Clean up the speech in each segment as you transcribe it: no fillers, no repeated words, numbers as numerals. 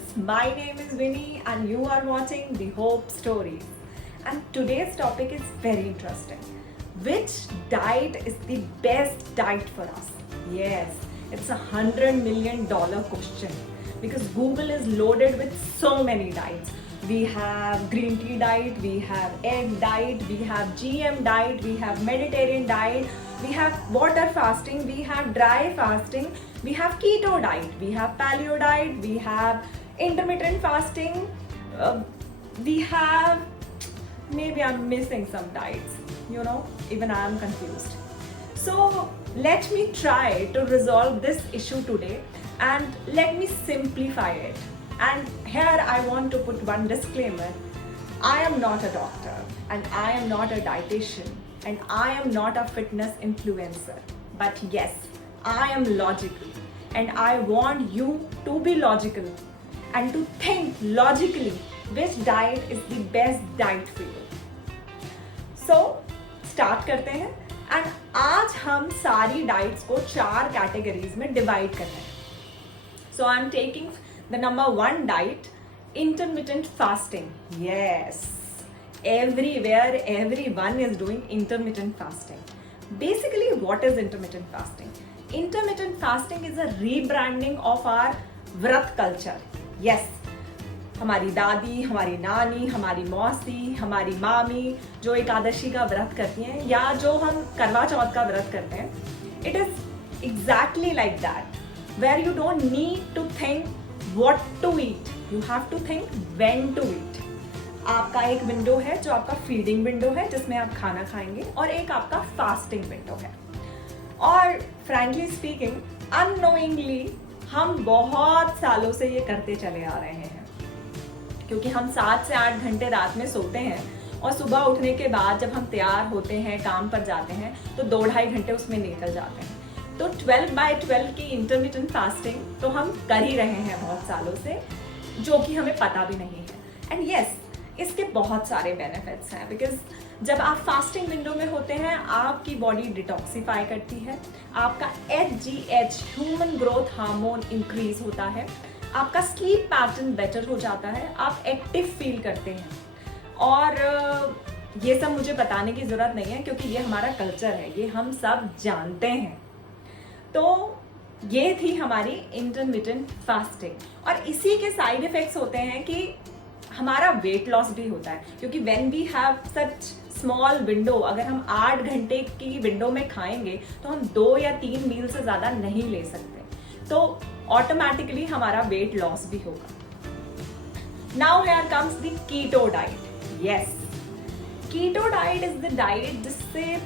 friends, my name is Winnie and you are watching The Hope Stories. And today's topic is very interesting. Which diet is the best diet for us? Yes, it's $100 million question because Google is loaded with so many diets. We have green tea diet, we have egg diet, we have GM diet, we have Mediterranean diet, we have water fasting, we have dry fasting, we have keto diet, we have paleo diet, we have intermittent fasting, we have, maybe I'm missing some diets, even I am confused. So let me try to resolve this issue today and let me simplify it. And here I want to put one disclaimer. I am not a doctor and I am not a dietitian and I am not a fitness influencer. But yes, I am logical and I want you to be logical and to think logically which diet is the best diet for you. So start करते हैं and आज हम सारी diets को 4 categories में divide कर रहे हैं. So I'm taking the number 1 diet, intermittent fasting. Yes, everywhere everyone is doing intermittent fasting. Basically, what is intermittent fasting? Intermittent fasting is a rebranding of our व्रत culture. Yes, हमारी दादी, हमारी नानी, हमारी मौसी, हमारी मामी जो एकादशी का व्रत करती हैं या जो हम करवा चौथ का व्रत करते हैं, it is exactly like that, where you don't need to think what to eat, you have to think when to eat. आपका एक विंडो है जो आपका फीडिंग विंडो है जिसमें आप खाना खाएंगे और एक आपका फास्टिंग विंडो है. और फ्रैंकली स्पीकिंग अननोइंगली हम बहुत सालों से ये करते चले आ रहे हैं क्योंकि हम 7 से 8 घंटे रात में सोते हैं और सुबह उठने के बाद जब हम तैयार होते हैं काम पर जाते हैं तो 2-2.5 घंटे उसमें निकल जाते हैं. तो 12/12 की इंटरमिटेंट फास्टिंग तो हम कर ही रहे हैं बहुत सालों से, जो कि हमें पता भी नहीं है. एंड यस, इसके बहुत सारे बेनिफिट्स हैं बिकॉज जब आप फास्टिंग विंडो में होते हैं आपकी बॉडी डिटॉक्सिफाई करती है, आपका HGH human growth hormone increase होता है, आपका स्लीप पैटर्न बेटर हो जाता है, आप एक्टिव फील करते हैं. और ये सब मुझे बताने की ज़रूरत नहीं है क्योंकि ये हमारा कल्चर है, ये हम सब जानते हैं. तो ये थी हमारी इंटरमिटेंट फास्टिंग और इसी के साइड इफ़ेक्ट्स होते हैं कि हमारा वेट लॉस भी होता है क्योंकि when we have such small window, अगर हम 8 घंटे की विंडो में खाएंगे तो हम 2 या 3 मील से ज़्यादा नहीं ले सकते, तो ऑटोमेटिकली हमारा वेट लॉस भी होगा. Now here comes the keto diet. Yes, keto diet is the diet जिससे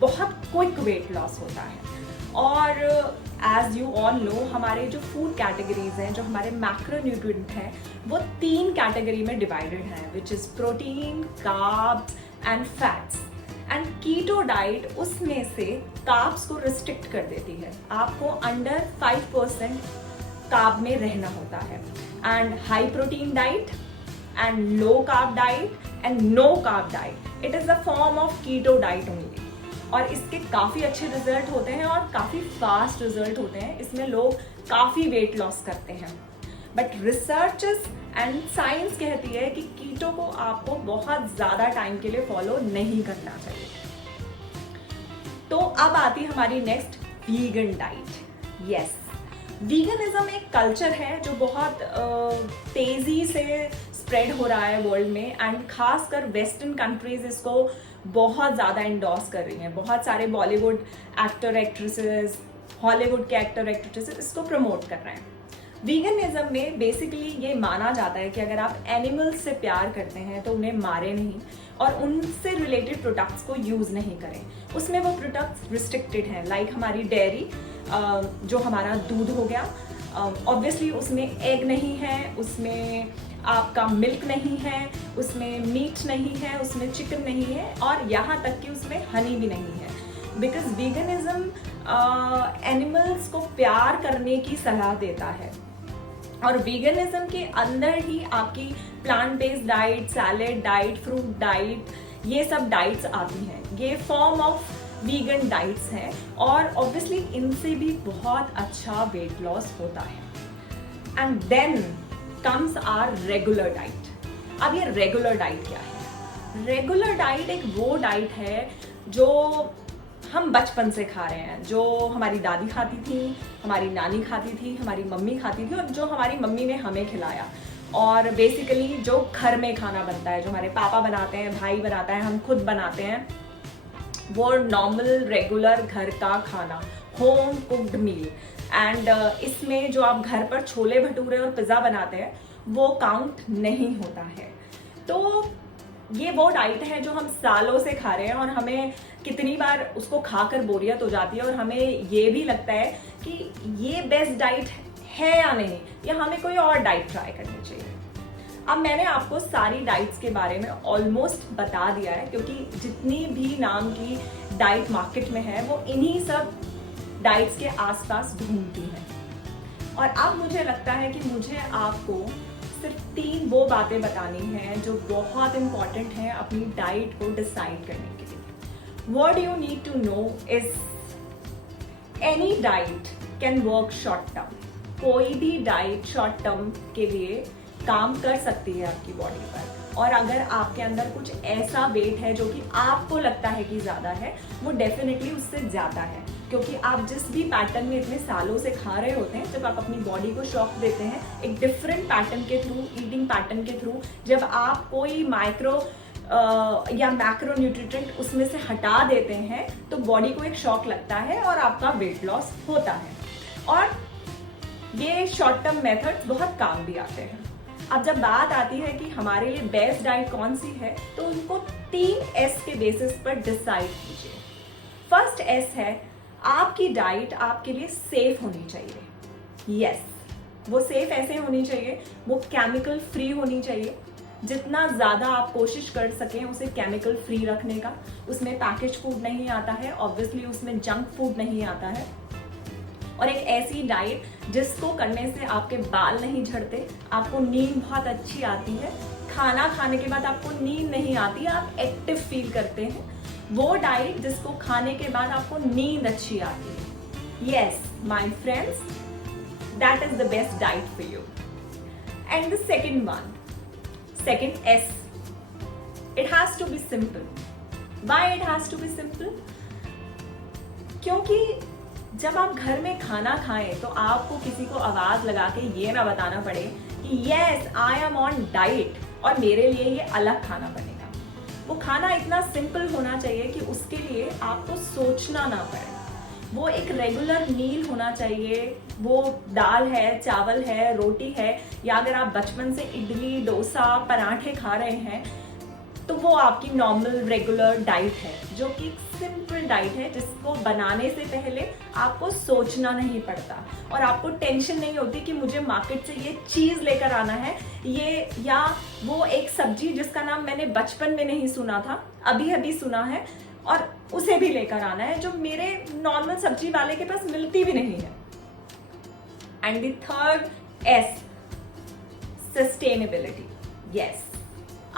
बहुत क्विक वेट लॉस होता है. और एज यू ऑल नो हमारे जो फूड कैटेगरीज हैं, जो हमारे मैक्रोन्यूट्रिएंट हैं, वो 3 कैटेगरी में डिवाइडेड हैं, which is protein, carbs and fats. And keto diet उसमें से कार्ब्स को रिस्ट्रिक्ट कर देती है. आपको अंडर 5% कार्ब में रहना होता है. And high protein diet and low carb diet and no carb diet, it is a form of keto diet only. और इसके काफ़ी अच्छे रिजल्ट होते हैं और काफ़ी फास्ट रिजल्ट होते हैं. इसमें लोग काफ़ी वेट लॉस करते हैं. बट रिसर्चेस एंड साइंस कहती है कि कीटो को आपको बहुत ज़्यादा टाइम के लिए फॉलो नहीं करना चाहिए. तो अब आती हमारी next vegan diet. Yes, veganism एक कल्चर है जो बहुत तेज़ी से स्प्रेड हो रहा है वर्ल्ड में एंड खासकर वेस्टर्न कंट्रीज इसको बहुत ज़्यादा इंडोर्स कर रही हैं. बहुत सारे बॉलीवुड एक्टर एक्ट्रेसेस, हॉलीवुड के एक्टर एक्ट्रेसेस इसको प्रमोट कर रहे हैं. वीगनिज्म में बेसिकली ये माना जाता है कि अगर आप एनिमल्स से प्यार करते हैं तो उन्हें मारें नहीं और उनसे रिलेटेड प्रोडक्ट्स को यूज़ नहीं करें. उसमें वो प्रोडक्ट्स रिस्ट्रिक्टेड हैं, लाइक हमारी डेयरी, जो हमारा दूध हो गया. ऑब्वियसली उसमें एग नहीं है, उसमें आपका मिल्क नहीं है, उसमें मीट नहीं है, उसमें चिकन नहीं है और यहाँ तक कि उसमें हनी भी नहीं है. बिकॉज वीगनिज्म एनिमल्स को प्यार करने की सलाह देता है और वीगनिज्म के अंदर ही आपकी plant based diet, salad diet, fruit diet, ये सब डाइट्स आती हैं. ये फॉर्म ऑफ वीगन डाइट्स हैं और ऑब्वियसली इनसे भी बहुत अच्छा वेट लॉस होता है. And then comes our regular diet. अब ये रेगुलर डाइट क्या है? रेगुलर डाइट एक वो डाइट है जो हम बचपन से खा रहे हैं, जो हमारी दादी खाती थी, हमारी नानी खाती थी, हमारी मम्मी खाती थी, और जो हमारी मम्मी ने हमें खिलाया। और बेसिकली जो घर में खाना बनता है, जो हमारे पापा बनाते हैं, भाई बनाता है, हम खुद बनाते हैं, वो नॉर्मल रेगुलर घर का खाना, होम कुक्ड मील। एंड इसमें जो आप घर पर छोले भटूरे और पिज़्ज़ा बनाते हैं वो काउंट नहीं होता है। तो ये वो डाइट है जो हम सालों से खा रहे हैं और हमें कितनी बार उसको खाकर बोरियत हो जाती है और हमें ये भी लगता है कि ये बेस्ट डाइट है या नहीं, या हमें कोई और डाइट ट्राई करनी चाहिए। अब मैंने आपको सारी डाइट्स के बारे में ऑलमोस्ट बता दिया है, क्योंकि जितनी भी नाम की डाइट मार्केट में है वो इन्हीं सब डाइट्स के आसपास घूमती है। और अब मुझे लगता है कि मुझे आपको सिर्फ 3 वो बातें बतानी हैं जो बहुत इंपॉर्टेंट हैं अपनी डाइट को डिसाइड करने के लिए। What you need to know is any diet can work short term. कोई भी डाइट शॉर्ट टर्म के लिए काम कर सकती है आपकी बॉडी पर। और अगर आपके अंदर कुछ ऐसा वेट है जो कि आपको लगता है कि ज़्यादा है, वो डेफिनेटली उससे ज़्यादा है, क्योंकि आप जिस भी पैटर्न में इतने सालों से खा रहे होते हैं, जब आप अपनी बॉडी को शॉक देते हैं एक डिफरेंट पैटर्न के थ्रू, ईटिंग पैटर्न के थ्रू, जब आप कोई माइक्रो या मैक्रो न्यूट्रिएंट उसमें से हटा देते हैं तो बॉडी को एक शॉक लगता है और आपका वेट लॉस होता है। और ये शॉर्ट टर्म मेथड्स बहुत काम भी आते हैं। अब जब बात आती है कि हमारे लिए बेस्ट डाइट कौन सी है, तो उनको 3 S के बेसिस पर डिसाइड कीजिए। फर्स्ट S है, आपकी डाइट आपके लिए सेफ होनी चाहिए। यस, वो सेफ ऐसे होनी चाहिए, वो केमिकल फ्री होनी चाहिए। जितना ज़्यादा आप कोशिश कर सकें उसे केमिकल फ्री रखने का। उसमें पैकेज फूड नहीं आता है, ऑब्वियसली उसमें जंक फूड नहीं आता है। और एक ऐसी डाइट जिसको करने से आपके बाल नहीं झड़ते, आपको नींद बहुत अच्छी आती है, खाना खाने के बाद आपको नींद नहीं आती, आप एक्टिव फील करते हैं, वो डाइट जिसको खाने के बाद आपको नींद अच्छी आती है। Yes my friends, that is the best diet for you. And the second one, second S, it has to be simple. Why it has to be simple? क्योंकि जब आप घर में खाना खाएं तो आपको किसी को आवाज लगा के ये ना बताना पड़े कि yes I am on diet और मेरे लिए ये अलग खाना बनेगा। वो खाना इतना सिंपल होना चाहिए कि उसके लिए आपको सोचना ना पड़े। वो एक रेगुलर मील होना चाहिए। वो दाल है, चावल है, रोटी है, या अगर आप बचपन से इडली, डोसा, पराठे खा रहे हैं तो वो आपकी नॉर्मल रेगुलर डाइट है, जो कि सिंपल डाइट है जिसको बनाने से पहले आपको सोचना नहीं पड़ता और आपको टेंशन नहीं होती कि मुझे मार्केट से ये चीज़ लेकर आना है, ये या वो एक सब्जी जिसका नाम मैंने बचपन में नहीं सुना था, अभी अभी सुना है और उसे भी लेकर आना है, जो मेरे नॉर्मल सब्जी वाले के पास मिलती भी नहीं है। And the third S, sustainability. Yes,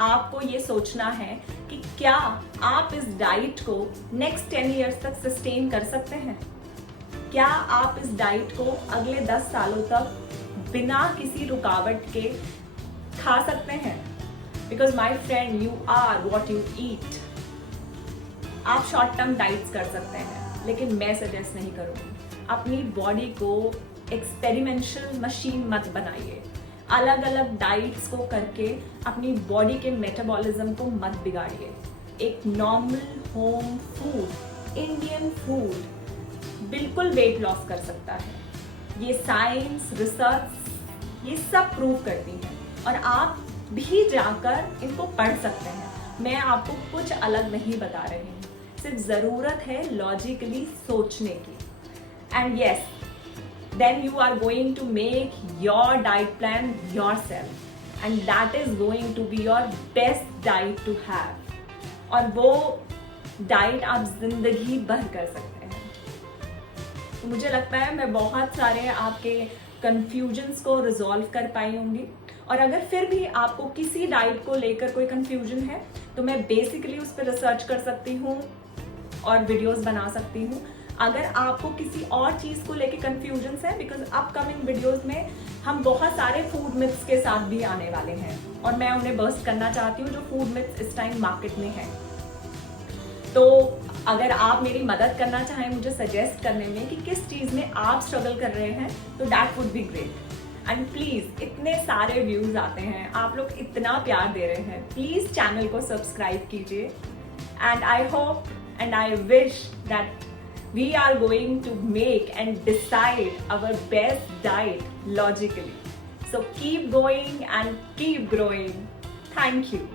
आपको ये सोचना है कि क्या आप इस डाइट को नेक्स्ट 10 इयर्स तक सस्टेन कर सकते हैं? क्या आप इस डाइट को अगले 10 सालों तक बिना किसी रुकावट के खा सकते हैं? Because my friend, you are what you eat. आप शॉर्ट टर्म डाइट्स कर सकते हैं, लेकिन मैं सजेस्ट नहीं करूँगी। अपनी बॉडी को एक्सपेरिमेंटल मशीन मत बनाइए। अलग अलग डाइट्स को करके अपनी बॉडी के मेटाबॉलिज्म को मत बिगाड़िए। एक normal home food, Indian food बिल्कुल वेट लॉस कर सकता है। ये साइंस, रिसर्च ये सब प्रूव करती है और आप भी जाकर इनको पढ़ सकते हैं। मैं आपको कुछ अलग नहीं बता रही हूँ, सिर्फ ज़रूरत है लॉजिकली सोचने की। And yes, then you are going to make your diet plan yourself and that is going to be your best diet to have, और वो डाइट आप जिंदगी भर कर सकते हैं। तो मुझे लगता है मैं बहुत सारे आपके कंफ्यूजन्स को रिजॉल्व कर पाई होंगी, और अगर फिर भी आपको किसी डाइट को लेकर कोई कंफ्यूजन है तो मैं बेसिकली उस पर रिसर्च कर सकती हूँ और वीडियोस बना सकती हूँ। अगर आपको किसी और चीज़ को लेके कंफ्यूजन है, बिकॉज अपकमिंग वीडियोस में हम बहुत सारे फूड मिथ्स के साथ भी आने वाले हैं और मैं उन्हें बर्स्ट करना चाहती हूँ जो फूड मिथ्स इस टाइम मार्केट में है। तो अगर आप मेरी मदद करना चाहें मुझे सजेस्ट करने में कि किस चीज़ में आप स्ट्रगल कर रहे हैं, तो that would be great. And please, इतने सारे व्यूज़ आते हैं, आप लोग इतना प्यार दे रहे हैं, प्लीज़ चैनल को सब्सक्राइब कीजिए। And I hope and I wish that we are going to make and decide our best diet logically. So keep going and keep growing. Thank you.